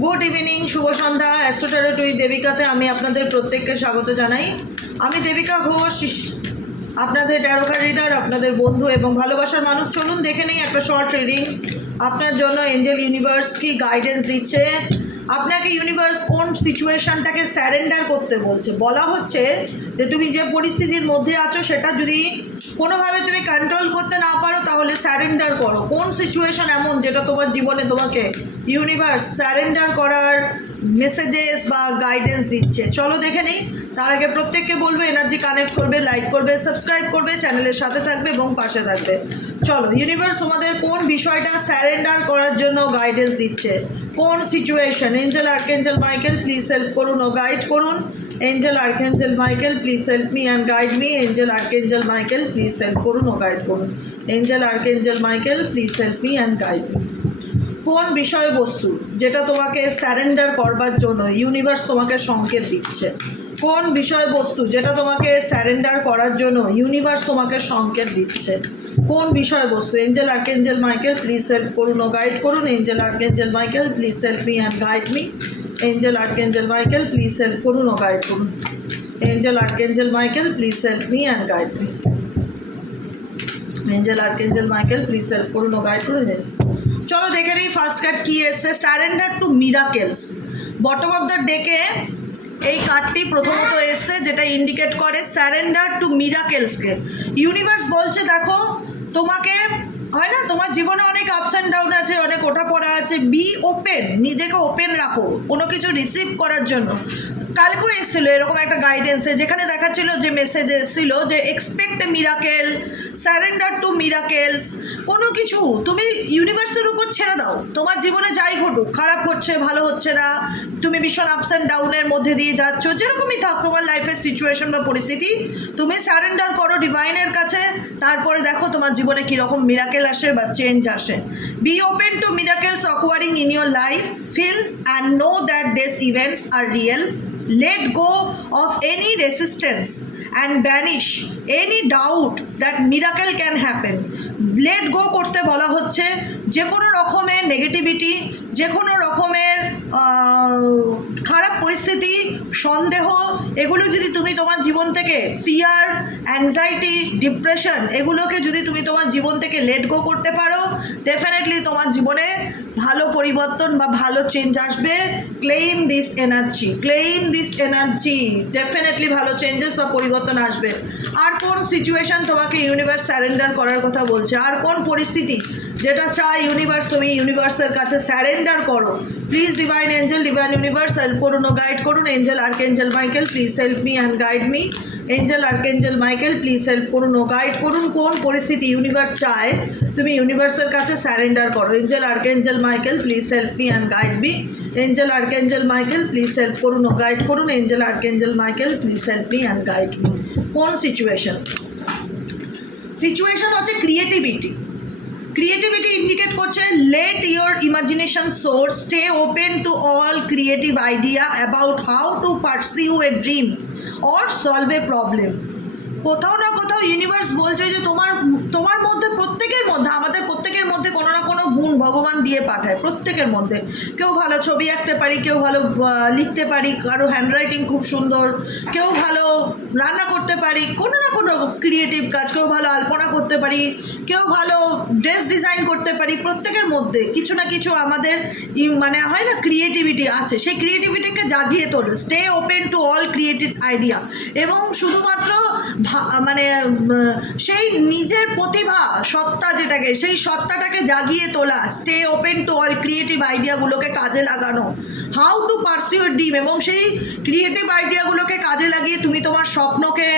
Good evening, শুভ সন্ধ্যা। Astro tarot with দেবিকাতে আমি আপনাদের প্রত্যেককে স্বাগত জানাই। আমি দেবিকা ঘোষ, আপনাদের ট্যারো কার্ড রিডার, আপনাদের বন্ধু এবং ভালোবাসার মানুষ। চলুন দেখে নেই একটা শর্ট রিডিং আপনার জন্য। এঞ্জেল ইউনিভার্স কি গাইডেন্স দিচ্ছে, আপনাকে ইউনিভার্স কোন সিচুয়েশানটাকে স্যারেন্ডার করতে বলছে। বলা হচ্ছে যে তুমি যে পরিস্থিতির মধ্যে আছো সেটা যদি কোনোভাবে তুমি কন্ট্রোল করতে না পারো তাহলে স্যারেন্ডার করো। কোন সিচুয়েশান এমন যেটা তোমার জীবনে তোমাকে ইউনিভার্স স্যারেন্ডার করার মেসেজেস বা গাইডেন্স দিচ্ছে। চলো দেখে নিই। তার আগে প্রত্যেককে বলবো এনার্জি কানেক্ট করবে, লাইক করবে, সাবস্ক্রাইব করবে, চ্যানেলের সাথে থাকবে এবং পাশে থাকবে। চলো, ইউনিভার্স তোমাদের কোন বিষয়টা স্যারেন্ডার করার জন্য গাইডেন্স দিচ্ছে, কোন situation. Angel archangel Michael please help করুন ও গাইড করুন। Angel archangel Michael please help me and guide me. Angel archangel Michael please help করুন ও গাইড করুন। Angel archangel Michael please help me and guide me. কোন বিষয়বস্তু যেটা তোমাকে স্যারেন্ডার করবার জন্য ইউনিভার্স তোমাকে সংকেত দিচ্ছে, কোন বিষয়বস্তু যেটা তোমাকে স্যারেন্ডার করার জন্য ইউনিভার্স তোমাকে সংকেত দিচ্ছে, কোন বিষয়বস্তু। Angel archangel Michael please help করুন ও গাইড করুন। Angel archangel Michael please help me and guide me. Angel archangel Michael please help করুন ও গাইড করুন। Angel archangel Michael please help me and guide me. Angel archangel Michael please help করুন ও guide করুন। চলো দেখে নিই ফার্স্ট কার্ড কী এসছে। Surrender two miracles. Bottom of the ডেকে এই কার্ডটি প্রথমত এসছে, যেটা ইন্ডিকেট করে স্যারেন্ডার টু মিরাকেলসকে। ইউনিভার্স বলছে দেখো, তোমাকে হয় না, তোমার জীবনে অনেক আপস অ্যান্ড ডাউন আছে, অনেক ওঠা পড়া আছে। বি ওপেন, নিজেকে ওপেন রাখো কোনো কিছু রিসিভ করার জন্য। কালকেও এসেছিলো এরকম একটা গাইডেন্সে, যেখানে দেখাচ্ছিল যে মেসেজ এসেছিলো যে এক্সপেক্ট এ মিরাকেল, স্যারেন্ডার টু মিরাকেলস। কোনো কিছু তুমি ইউনিভার্সের উপর ছেড়ে দাও। তোমার জীবনে যাই ঘটুক, খারাপ হচ্ছে, ভালো হচ্ছে না, তুমি ভীষণ আপস অ্যান্ড ডাউনের মধ্যে দিয়ে যাচ্ছ, যেরকমই থাক তোমার লাইফের সিচুয়েশন বা পরিস্থিতি, তুমি স্যারেন্ডার করো ডিভাইনের কাছে। তারপরে দেখো তোমার জীবনে কীরকম মিরাকেল আসে বা চেঞ্জ আসে। Be open to miracles occurring in your life. Feel and know that this events are real. Let go of any resistance and banish any doubt that miracle can happen. Let go করতে বলা হচ্ছে যে কোনো রকমের negativity, যে কোনো রকমের খারাপ পরিস্থিতি, সন্দেহ, এগুলো যদি তুমি তোমার জীবন থেকে, ফিয়ার, অ্যাংজাইটি, ডিপ্রেশন, এগুলোকে যদি তুমি তোমার জীবন থেকে লেট গো করতে পারো, ডেফিনেটলি তোমার জীবনে ভালো পরিবর্তন বা ভালো চেঞ্জ আসবে। Claim this energy, claim this energy, definitely ভালো চেঞ্জেস বা পরিবর্তন আসবে। আর কোন সিচুয়েশান তোমাকে ইউনিভার্স স্যারেন্ডার করার কথা বলছে, আর কোন পরিস্থিতি যেটা চাই ইউনিভার্স, তুমি ইউনিভার্সের কাছে স্যারেন্ডার করো। Please divine Angel, divine universe help করুন ও গাইড করুন। Angel archangel Michael please help me and guide me. Angel archangel Michael please help করুন ও গাইড করুন। কোন পরিস্থিতি ইউনিভার্স চায় তুমি ইউনিভার্সের কাছে স্যারেন্ডার করো। Angel archangel Michael please help me and guide me. Angel archangel Michael please help করুন ও গাইড করুন। Angel archangel Michael please help me and guide me. কোন সিচুয়েশন? সিচুয়েশন হচ্ছে ক্রিয়েটিভিটি। ক্রিয়েটিভিটি ইন্ডিকেট করছে let your imagination soar, stay open to all creative idea about how to pursue a dream or solve a problem. কোথাও না কোথাও universe বলছে যে তোমার মধ্যে, প্রত্যেকের মধ্যে, আমাদের প্রত্যেকের মধ্যে কোনো না কোনো গুণ ভগবান দিয়ে পাঠায়। প্রত্যেকের মধ্যে কেউ ভালো ছবি আঁকতে পারি, কেউ ভালো লিখতে পারি, কারো হ্যান্ডরাইটিং খুব সুন্দর, কেউ ভালো রান্না করতে পারি, কোনো না কোনো ক্রিয়েটিভ কাজ, কেউ ভালো আলপনা করতে পারি, কেউ ভালো ড্রেস ডিজাইন করতে পারি। প্রত্যেকের মধ্যে কিছু না কিছু আমাদের মানে হয় না, ক্রিয়েটিভিটি আছে। সেই ক্রিয়েটিভিটিকে জাগিয়ে তোলো। Stay open to all creative idea. এবং শুধুমাত্র মানে সেই নিজের প্রতিভা, সত্তা যেটাকে, সেই সত্তাটাকে জাগিয়ে তোলা। Stay open to all creative আইডিয়াগুলোকে কাজে লাগানো। How to pursue a dream, এবং সেই ক্রিয়েটিভ আইডিয়াগুলোকে কাজে লাগিয়ে তুমি তোমার স্বপ্নকে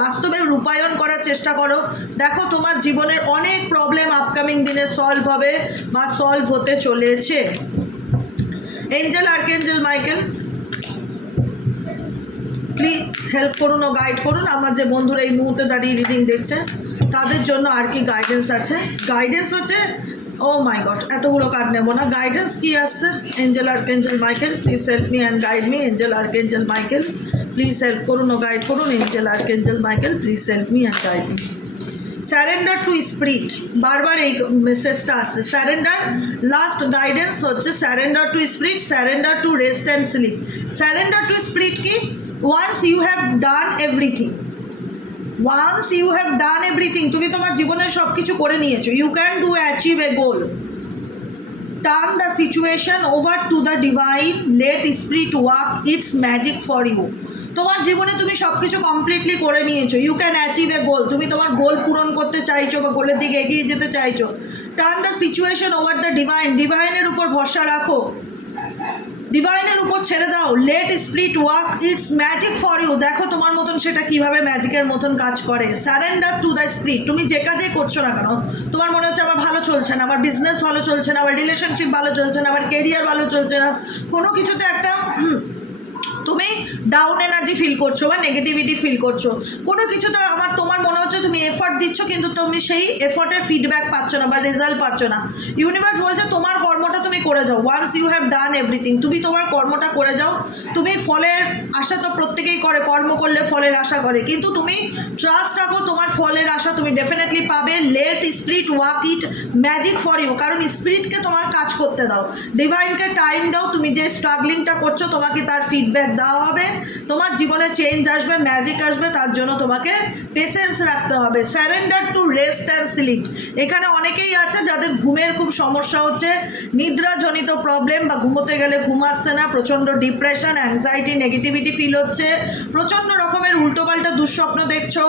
বাস্তবে রূপায়ণ করার চেষ্টা করো। দেখো তোমার জীবনের অনেক প্রবলেম আপকামিং দিনে সলভ হবে বা সলভ হতে চলেছে। Angel archangel Michael please help করুন ও গাইড করুন। আমার যে বন্ধুরা এই মুহূর্তে দাঁড়িয়ে রিডিং দেখছে তাদের জন্য আর কি গাইডেন্স আছে। গাইডেন্স হচ্ছে, ও মাই গড, এতগুলো কার্ড নেব না। গাইডেন্স কি আসছে? Angel archangel Michael please help me and guide me. Angel archangel Michael please help করুন ও গাইড করুন। Angel archangel Michael please help me and guide me. Surrender to spirit, বারবার এই মেসেজটা আসছে। স্যারেন্ডার, লাস্ট গাইডেন্স হচ্ছে surrender to spirit, surrender to rest and sleep. Surrender to spirit কি? Once you have done everything, once you have done everything, তুমি তোমার জীবনের সব কিছু করে নিয়েছো, you can do achieve a goal, turn the situation over to the divine, let spirit work its magic for you. তোমার জীবনে তুমি সব কিছু কমপ্লিটলি করে নিয়েছো, you can achieve a goal, তুমি তোমার গোল পূরণ করতে চাইছো বা গোলের দিকে এগিয়ে যেতে চাইছো। Turn the situation over the divine, ডিভাইনের উপর ভরসা রাখো, ডিভাইনের উপর ছেড়ে দাও। Let spirit work its magic for you, দেখো তোমার মতন সেটা কিভাবে ম্যাজিকের মতন কাজ করে। সারেন্ডার টু দ্য স্পিরিট, তুমি যে কাজে করছো না কেন, তোমার মনে হচ্ছে আমার ভালো চলছে না, আমার বিজনেস ভালো চলছে না, আমার রিলেশনশিপ ভালো চলছে না, আমার কেরিয়ার ভালো চলছে না, কোনো কিছুতে একটা তুমি ডাউন এনার্জি ফিল করছো বা নেগেটিভিটি ফিল করছো, কোনো কিছুতে তোমার মনে হচ্ছে তুমি এফর্ট দিচ্ছ কিন্তু তুমি সেই এফর্টের ফিডব্যাক পাচ্ছ না বা রেজাল্ট পাচ্ছ না। ইউনিভার্স বলছে তোমার কর্মটা তুমি করে যাও, once you have done everything, তুমি তোমার কর্মটা করে যাও। তুমি ফলের আশা তো প্রত্যেকেই করে, কর্ম করলে ফলের আশা করে, কিন্তু তুমি ট্রাস্ট রাখো তোমার ফলের আশা তুমি ডেফিনেটলি পাবে। Let spirit work it magic for you, কারণ স্পিরিটকে তোমার কাজ করতে দাও, ডিভাইনকে টাইম দাও, তুমি যে স্ট্রাগলিংটা করছো তোমাকে তার ফিডব্যাক দেওয়া হবে, তোমার জীবনে চেঞ্জ আসবে, ম্যাজিক আসবে, তার জন্য তোমাকে পেশেন্স রাখতে হবে। Surrender to rest and slip, এখানে অনেকেই আছে যাদের ঘুমের খুব সমস্যা হচ্ছে, নিদ্রাজনিত প্রবলেম বা ঘুমোতে গেলে ঘুম আসছে না, প্রচণ্ড ডিপ্রেশন, অ্যাংজাইটি, নেগেটিভিটি ফিল হচ্ছে, প্রচণ্ড রকমের উল্টোপাল্টা দুঃস্বপ্ন দেখছো,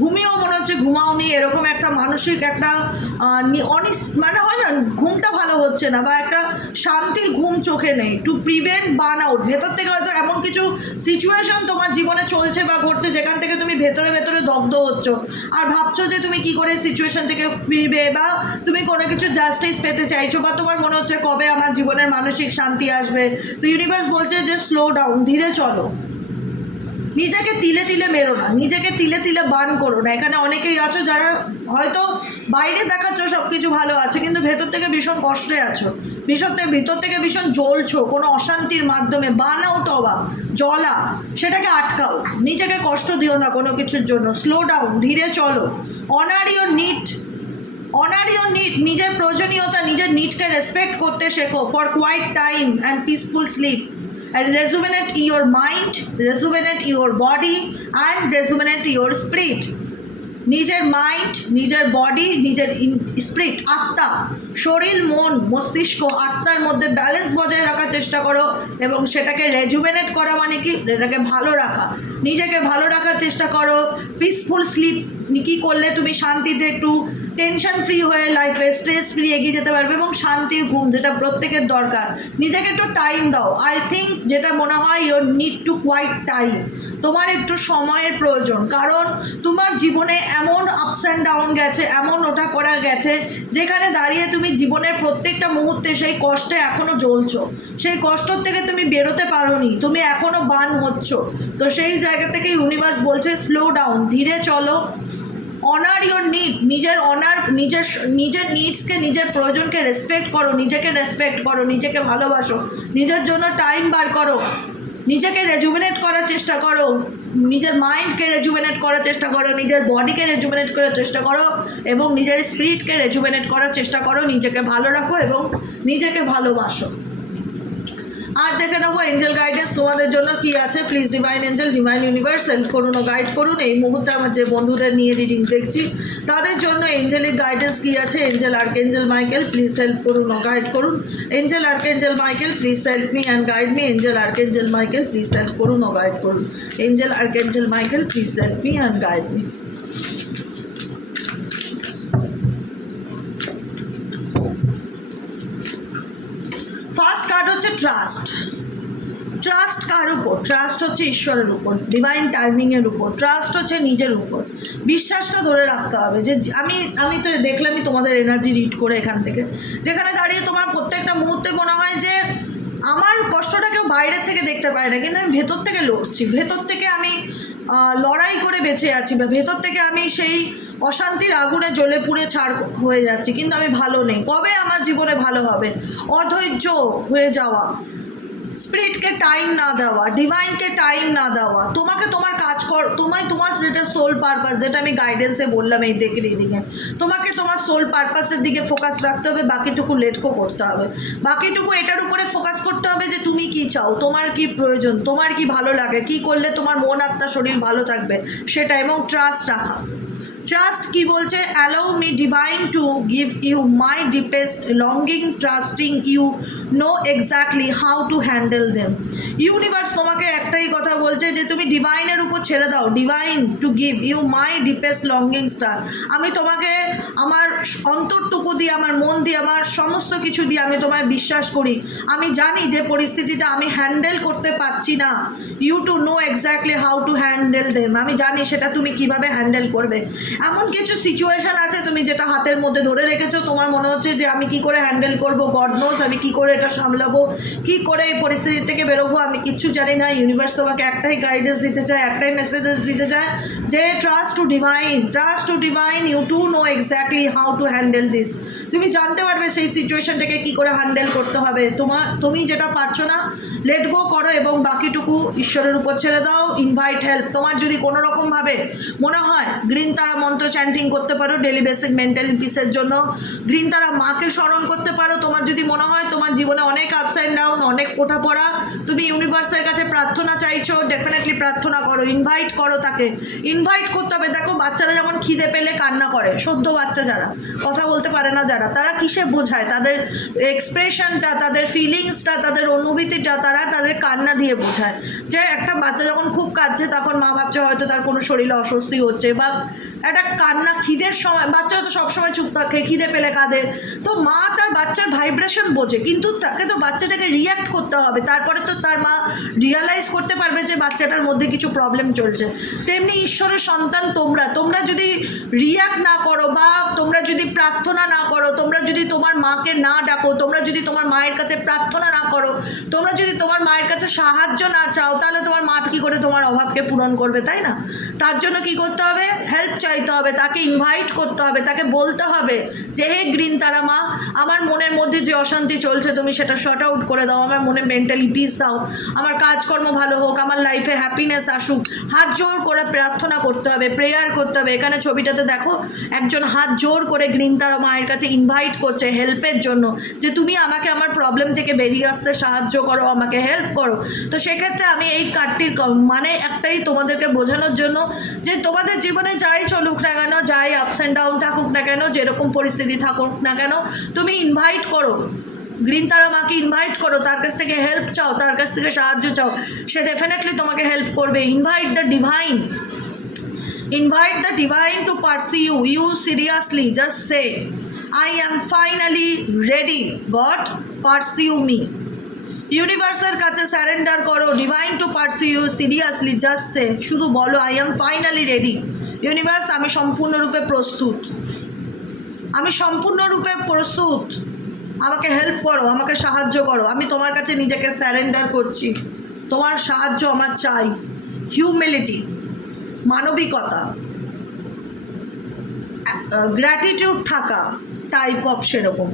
ঘুমিয়েও মনে হচ্ছে ঘুমাওনি, এরকম একটা মানসিক একটা মানে হয় না, ঘুমটা ভালো হচ্ছে না বা একটা শান্তির ঘুম চোখে নেই। টু প্রিভেন্ট বার্ন আউট, ভেতর থেকে হয়তো এমন কিছু সিচুয়েশন তোমার জীবনে চলছে বা ঘটছে যেখান থেকে তুমি ভেতরে ভেতরে দগ্ধ হচ্ছ আর ভাবছো যে তুমি কি করে সিচুয়েশন থেকে ফিরবে, বা তুমি কোনো কিছু জাস্টিস পেতে চাইছো, বা তোমার মনে হচ্ছে কবে আমার জীবনের মানসিক শান্তি আসবে। তো ইউনিভার্স বলছে যে স্লো ডাউন, ধীরে চলো, নিজেকে তিলে তিলে মেরো না, নিজেকে তিলে তিলে বার্ন করো না। এখানে অনেকেই আছো যারা হয়তো বাইরে দেখাচ্ছ সব কিছু ভালো আছে কিন্তু ভেতর থেকে ভীষণ কষ্টে আছো, ভিতর থেকে ভীষণ জ্বলছো কোনো অশান্তির মাধ্যমে, বার্ন আউট হওয়া, জ্বলা, সেটাকে আটকাও, নিজেকে কষ্ট দিও না কোনো কিছুর জন্য, স্লো ডাউন, ধীরে চলো। Honour your need, honour your need, নিজের প্রয়োজনীয়তা, নিজের নিডকে রেসপেক্ট করতে শেখো। For quiet time and peaceful sleep, and rejuvenate your mind, rejuvenate your body and rejuvenate your spirit. নিজের মাইন্ড, নিজের বডি, নিজের স্পিরিট, আত্মা, শরীর, মন, মস্তিষ্ক, আত্মার মধ্যে ব্যালেন্স বজায় রাখার চেষ্টা করো এবং সেটাকে রেজুভেনেট করা মানে কি, এটাকে ভালো রাখা, নিজেকে ভালো রাখার চেষ্টা করো। পিসফুল স্লিপ কী করলে তুমি শান্তিতে একটু টেনশন ফ্রি হয়ে লাইফে স্ট্রেস ফ্রি এগিয়ে যেতে পারবে, এবং শান্তির ঘুম যেটা প্রত্যেকের দরকার। নিজেকে একটু টাইম দাও, আই থিঙ্ক যেটা মনে হয় your need to quiet time, তোমার একটু সময়ের প্রয়োজন, কারণ তোমার জীবনে এমন আপস অ্যান্ড ডাউন গেছে, এমন ওঠা পড়া গেছে যেখানে দাঁড়িয়ে তুমি জীবনের প্রত্যেকটা মুহূর্তে সেই কষ্টে এখনও জ্বলছো, সেই কষ্ট থেকে তুমি বেরোতে পারোনি, তুমি এখনও বার্ন হচ্ছ। তো সেই জায়গা থেকে ইউনিভার্স বলছে স্লো ডাউন, ধীরে চলো। অনার ইওর নিড, নিজের অনার, নিজের নিডসকে, নিজের প্রয়োজনকে রেসপেক্ট করো, নিজেকে রেসপেক্ট করো, নিজেকে ভালোবাসো, নিজের জন্য টাইম বার করো, নিজেকে রেজুভেনেট করার চেষ্টা করো, নিজের মাইন্ডকে রেজুভেনেট করার চেষ্টা করো, নিজের বডিকে রেজুভেনেট করার চেষ্টা করো এবং নিজের স্পিরিটকে রেজুভেনেট করার চেষ্টা করো। নিজেকে ভালো রাখো এবং নিজেকে ভালোবাসো। আর দেখে নেবো এঞ্জেল গাইডেন্স তোমাদের জন্য কি আছে। Please divine Angel, divine universe help করুন ও গাইড করুন। এই মুহূর্তে আমার যে বন্ধুদের নিয়ে রিডিং দেখছি তাদের জন্য এঞ্জেলিক গাইডেন্স কি আছে। Angel archangel Michael please help করুন ও গাইড করুন। Angel archangel Michael please help me and guide me. Angel archangel Michael please help করুন ও গাইড করুন। Angel archangel Michael please help me and guide me. First card হচ্ছে trust. Trust কার উপর? Trust হচ্ছে ঈশ্বরের উপর, ডিভাইন টাইমিংয়ের উপর। ট্রাস্ট হচ্ছে নিজের উপর, বিশ্বাসটা ধরে রাখতে হবে যে আমি তো দেখলামই তোমাদের এনার্জি রিড করে এখান থেকে, যেখানে দাঁড়িয়ে তোমার প্রত্যেকটা মুহূর্তে মনে হয় যে আমার কষ্টটা কেউ বাইরের থেকে দেখতে পায় না, কিন্তু আমি ভেতর থেকে লড়ছি, ভেতর থেকে আমি লড়াই করে বেঁচে আছি, বা ভেতর থেকে আমি সেই অশান্তির আগুনে জ্বলে পুড়ে ছাড় হয়ে যাচ্ছি, কিন্তু আমি ভালো নেই। কবে আমার জীবনে ভালো হবে? অধৈর্য হয়ে যাওয়া, স্পিরিটকে টাইম না দেওয়া, ডিভাইনকে টাইম না দেওয়া, তোমাকে তোমার কাজ কর, তোমার যেটা সোল পারপাস, যেটা আমি গাইডেন্সে বললাম এই ডেকের রিডিংয়ে, তোমাকে তোমার সোল পারপাসের দিকে ফোকাস রাখতে হবে, বাকিটুকু লেটকো করতে হবে, বাকিটুকু এটার উপরে ফোকাস করতে হবে যে তুমি কি চাও, তোমার কি প্রয়োজন, তোমার কি ভালো লাগে, কি করলে তোমার মন আত্মা শরীর ভালো থাকবে সেটা, এবং ট্রাস্ট রাখা। ট্রাস্ট কি বলছে, allow me divine to give you my deepest longing, trusting you know exactly how to handle them. Universe তোমাকে একটাই কথা বলছে যে তুমি ডিভাইনের উপর ছেড়ে দাও, divine to give you my deepest লঙ্গিংসটা, আমি তোমাকে আমার অন্তরটুকু দিয়ে, আমার মন দিয়ে, আমার সমস্ত কিছু দিয়ে আমি তোমায় বিশ্বাস করি, আমি জানি যে পরিস্থিতিটা আমি হ্যান্ডেল করতে পারছি না, you to know exactly how to handle them, আমি জানি সেটা তুমি কিভাবে হ্যান্ডেল করবে। এমন কিছু সিচুয়েশান আছে তুমি যেটা হাতের মধ্যে ধরে রেখেছো, তোমার মনে হচ্ছে যে আমি কি করে হ্যান্ডেল করবো, গড নোস, আমি কি করে এটা সামলাবো, কি করে এই পরিস্থিতি থেকে বেরোবো, আমি কিচ্ছু জানি না। ইউনিভার্স তোমাকে একটাই গাইডেন্স দিতে চায়, একটাই মেসেজেস দিতে চায় যে trust to divine, you to know exactly how to handle this. তুমি জানতে পারবে সেই সিচুয়েশনটাকে কি করে হ্যান্ডেল করতে হবে। তুমি যেটা পারছো না লেট গো করো এবং বাকিটুকু ঈশ্বরের উপর ছেড়ে দাও। Invite help. তোমার যদি কোনো রকমভাবে মনে হয় গ্রিন তারা মন্ত্র চ্যান্টিং করতে পারো ডেলি বেসিক মেন্টাল পিসের জন্য, গ্রিন তারা মাকে স্মরণ করতে পারো। তোমার যদি মনে হয় তোমার জীবনে অনেক আপস অ্যান্ড ডাউন, অনেক ওঠাপড়া, তুমি ইউনিভার্সের কাছে প্রার্থনা চাইছো, ডেফিনেটলি প্রার্থনা করো, ইনভাইট করো, তাকে ইনভাইট করতে হবে। দেখো বাচ্চারা যেমন খিদে পেলে কান্না করে, সদ্য বাচ্চা যারা কথা বলতে পারে না যারা, তারা কিসে বোঝায় তাদের এক্সপ্রেশনটা, তাদের ফিলিংসটা, তাদের অনুভূতিটা তারা তাদের কান্না দিয়ে বোঝায়। যে একটা বাচ্চা যখন খুব কাঁদছে তখন মা ভাবছে হয়তো তার কোনো শরীরে অস্বস্তি হচ্ছে, বা একটা কান্না খিদের সময়, বাচ্চারা তো সবসময় চুপ থাকে, খিদে পেলে কাঁদে, তো মা তার বাচ্চার ভাইব্রেশন বোঝে, কিন্তু তাকে তো বাচ্চাটাকে রিয়্যাক্ট করতে হবে, তারপরে তো তার মা রিয়ালাইজ করতে পারবে যে বাচ্চাটার মধ্যে কিছু প্রবলেম চলছে। তেমনি ঈশ্বরের সন্তান তোমরা যদি রিয়্যাক্ট না করো, বা তোমরা যদি প্রার্থনা না করো, তোমরা যদি তোমার মাকে না ডাকো, তোমরা যদি তোমার মায়ের কাছে প্রার্থনা না করো, তোমরা যদি তোমার মায়ের কাছে সাহায্য না চাও, তাহলে তোমার মা কী করে তোমার অভাবকে পূরণ করবে, তাই না? তার জন্য কি করতে হবে? হেল্প চাইতে হবে, তাকে ইনভাইট করতে হবে, তাকে বলতে হবে যে হে গ্রিন তারা মা, আমার মনের মধ্যে যে অশান্তি চলছে তুমি সেটা শর্ট আউট করে দাও, আমার মনে মেন্টালি পিস দাও, আমার কাজকর্ম ভালো হোক, আমার লাইফে হ্যাপিনেস আসুক। হাত জোর করে প্রার্থনা করতে হবে, প্রেয়ার করতে হবে। এখানে ছবিটাতে দেখো একজন হাত জোর করে গ্রিন তারা মায়ের কাছে ইনভাইট করছে হেল্পের জন্য, যে তুমি আমাকে আমার প্রবলেম থেকে বেরিয়ে আসতে সাহায্য করো, আমাকে হেল্প করো। তো সেক্ষেত্রে আমি এই কার্ডটির মানে একটাই তোমাদেরকে বোঝানোর জন্য যে তোমাদের জীবনে যাই চলুক না কেন, যাই আপস অ্যান্ড ডাউন থাকুক না কেন, যেরকম পরিস্থিতি থাকুক না কেন, তুমি ইনভাইট করো গ্রিন তারা মাকে, ইনভাইট করো, তার কাছ থেকে হেল্প চাও, তার কাছ থেকে সাহায্য চাও, সে ডেফিনেটলি তোমাকে হেল্প করবে। Invite the divine to pursue you seriously, just say I am finally ready, God, pursue me. ইউনিভার্সের কাছে স্যারেন্ডার করো, divine to pursue you seriously, just say, শুধু বলো I am finally ready. Universe, আমি সম্পূর্ণরূপে প্রস্তুত, আমাকে হেল্প করো, আমাকে সাহায্য করো, আমি তোমার কাছে নিজেকে স্যারেন্ডার করছি, তোমার সাহায্য আমার চাই। হিউমিলিটি, মানবিকতা, গ্র্যাটিটিউড থাকা টাইপ অফ সেরকম।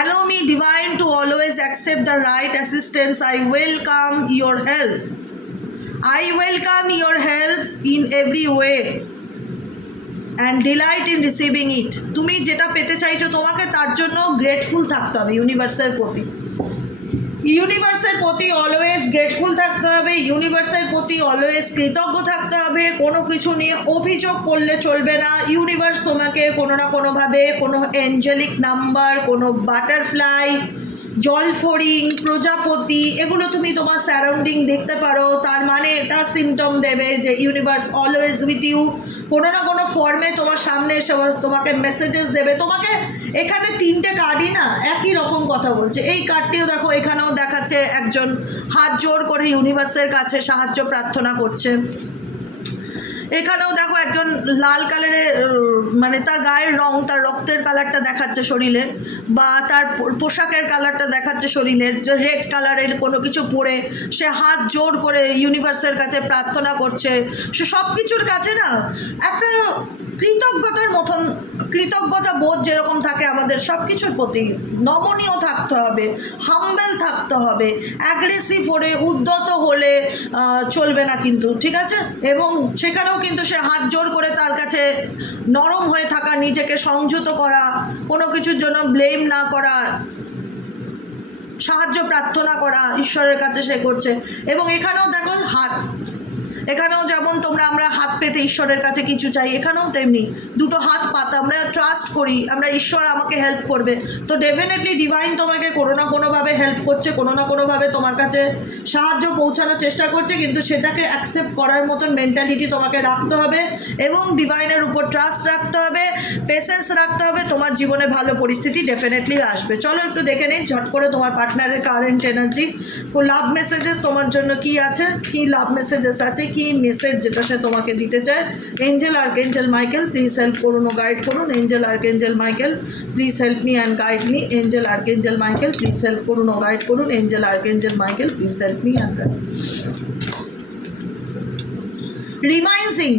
Allow me divine to always accept the right assistance. I welcome your help in every way and delight in receiving it. তুমি যেটা পেতে চাইছো তোমাকে তার জন্য গ্রেটফুল থাকতে হবে ইউনিভার্সের প্রতি অলওয়েজ গ্রেটফুল থাকতে হবে, ইউনিভার্সের প্রতি অলওয়েজ কৃতজ্ঞ থাকতে হবে। কোনো কিছু নিয়ে অভিযোগ করলে চলবে না। ইউনিভার্স তোমাকে কোনো না কোনোভাবে কোনো অ্যাঞ্জেলিক নাম্বার, কোনো বাটারফ্লাই, জলফড়িং, প্রজাপতি, এগুলো তুমি তোমার সারাউন্ডিং দেখতে পারো, তার মানে এটা সিমটম দেবে যে ইউনিভার্স অলওয়েজ উইথ ইউ। কোনো না কোনো ফর্মে তোমার সামনে এসে তোমাকে মেসেজেস দেবে। তোমাকে এখানে তিনটে কার্ডই না একই রকম কথা বলছে। এই কার্ডটিও দেখো, এখানেও দেখাচ্ছে একজন হাত জোর করে ইউনিভার্সের কাছে সাহায্য প্রার্থনা করছে। এখানেও দেখো একজন লাল কালারের, মানে তার গায়ের রং, তার রক্তের কালারটা দেখাচ্ছে শরীরে, বা তার পোশাকের কালারটা দেখাচ্ছে শরীরের, যে রেড কালারের কোনো কিছু পরে সে হাত জোর করে ইউনিভার্সের কাছে প্রার্থনা করছে। সে সব কিছুর কাছে না একটা কৃতজ্ঞতার মতন, কৃতজ্ঞতা বোধ যেরকম থাকে আমাদের সব কিছুর প্রতি, নমনীয় থাকতে হবে, হাম্বেল থাকতে হবে, অ্যাগ্রেসিভ হলে উদ্যত হলে চলবে না কিন্তু, ঠিক আছে? এবং সেখানেও কিন্তু সে হাত জোর করে তার কাছে নরম হয়ে থাকা, নিজেকে সংযত করা, কোনো কিছুর জন্য ব্লেম না করা, সাহায্য প্রার্থনা করা ঈশ্বরের কাছে সে করছে। এবং এখানেও দেখো হাত, এখানেও যেমন আমরা হাত পেতে ঈশ্বরের কাছে কিছু চাই, এখানেও তেমনি দুটো হাত পাতা, আমরা ট্রাস্ট করি আমরা ঈশ্বর আমাকে হেল্প করবে। তো ডেফিনেটলি ডিভাইন তোমাকে কোনো না কোনোভাবে হেল্প করছে, কোনো না কোনোভাবে তোমার কাছে সাহায্য পৌঁছানোর চেষ্টা করছে, কিন্তু সেটাকে অ্যাকসেপ্ট করার মতন মেন্টালিটি তোমাকে রাখতে হবে এবং ডিভাইনের উপর ট্রাস্ট রাখতে হবে, পেশেন্স রাখতে হবে। তোমার জীবনে ভালো পরিস্থিতি ডেফিনেটলি আসবে। চলো একটু দেখে নিই ঝট করে তোমার পার্টনারের কারেন্ট এনার্জি, লাভ মেসেজেস তোমার জন্য কি আছে, কি লাভ মেসেজেস আছে, কি মেসেজ যেটা সে তোমাকে দিতে চায়। Angel archangel Michael please help করুন ও গাইড করুন। Angel archangel Michael please help me and guide me. Angel archangel Michael please help করুন ও গাইড করুন। Angel archangel Michael please help me and guide. Reminding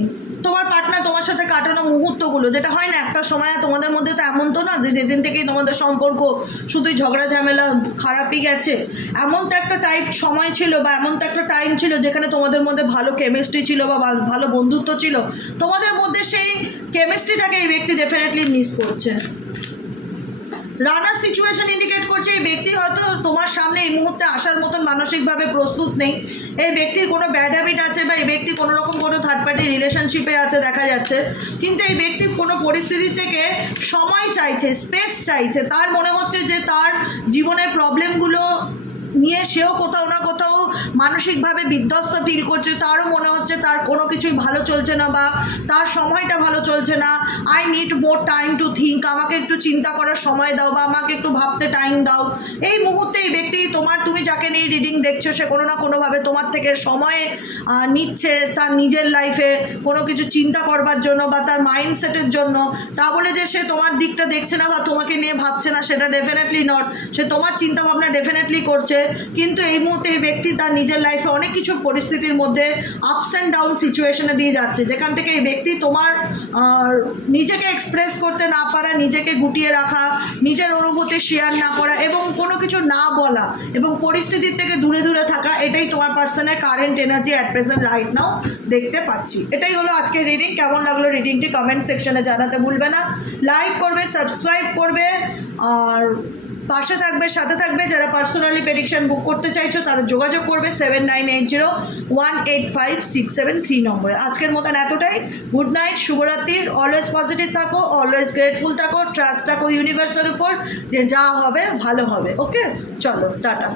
তোমার পার্টনার তোমার সাথে কাটানো মুহূর্তগুলো, যেটা হয় না একটা সময় তোমাদের মধ্যে, তো এমন তো না যে যেদিন থেকেই তোমাদের সম্পর্ক শুধুই ঝগড়া ঝামেলা খারাপই গেছে। এমন তো একটা সময় ছিল বা এমন তো একটা টাইম ছিল যেখানে তোমাদের মধ্যে ভালো কেমিস্ট্রি ছিল বা ভালো বন্ধুত্ব ছিল। তোমাদের মধ্যে সেই কেমিস্ট্রিটাকে এই ব্যক্তি ডেফিনেটলি মিস করছে। রানার সিচুয়েশন ইন্ডিকেট করছে এই ব্যক্তি হয়তো তোমার সামনে এই মুহূর্তে আসার মতন মানসিকভাবে প্রস্তুত নেই। এই ব্যক্তির কোনো ব্যাড হ্যাবিট আছে বা এই ব্যক্তি কোনো রকম কোনো থার্ড পার্টি রিলেশনশিপে আছে দেখা যাচ্ছে, কিন্তু এই ব্যক্তি কোনো পরিস্থিতি থেকে সময় চাইছে, স্পেস চাইছে। তার মনে হচ্ছে যে তার জীবনের প্রবলেমগুলো নিয়ে সেও কোথাও না কোথাও মানসিকভাবে বিধ্বস্ত ফিল করছে। তারও মনে হচ্ছে তার কোনো কিছুই ভালো চলছে না বা তার সময়টা ভালো চলছে না। I need more time to think, আমাকে একটু চিন্তা করার সময় দাও বা আমাকে একটু ভাবতে টাইম দাও। এই মুহূর্তে এই ব্যক্তি তুমি যাকে নিয়ে রিডিং দেখছো সে কোনো না কোনোভাবে তোমার থেকে সময় নিচ্ছে তার নিজের লাইফে কোনো কিছু চিন্তা করবার জন্য বা তার মাইন্ডসেটের জন্য। তা বলে যে সে তোমার দিকটা দেখছে না বা তোমাকে নিয়ে ভাবছে না, সেটা ডেফিনেটলি নট। সে তোমার চিন্তাভাবনা ডেফিনেটলি করছে, কিন্তু এই মুহূর্তে এই ব্যক্তি তার নিজের লাইফে অনেক কিছু পরিস্থিতির মধ্যে আপস অ্যান্ড ডাউন সিচুয়েশনে দিয়ে যাচ্ছে, যেখান থেকে এই ব্যক্তি তোমার নিজেকে এক্সপ্রেস করতে না পারা, নিজেকে গুটিয়ে রাখা, নিজের অনুভূতি শেয়ার না করা এবং কোনো কিছু না বলা এবং পরিস্থিতির থেকে দূরে দূরে থাকা, এটাই তোমার পার্সনের current energy at present right now দেখতে পাচ্ছি। এটাই হলো আজকের রিডিং। কেমন লাগলো রিডিংটি কমেন্ট সেকশনে জানাতে ভুলবে না। লাইক করবে, সাবস্ক্রাইব করবে আর পাশে থাকবে, সাথে থাকবে। যারা পার্সোনালি প্রেডিকশন বুক করতে চাইছো তারা যোগাযোগ করবে 7980185673 নম্বরে। আজকের মতন এতটাই। গুড নাইট, শুভরাত্রির। অলওয়েজ পজিটিভ থাকো, অলওয়েজ গ্রেটফুল থাকো, ট্রাস্ট রাখো ইউনিভার্সের উপর যে যা হবে ভালো হবে। ওকে, চলো টাটা।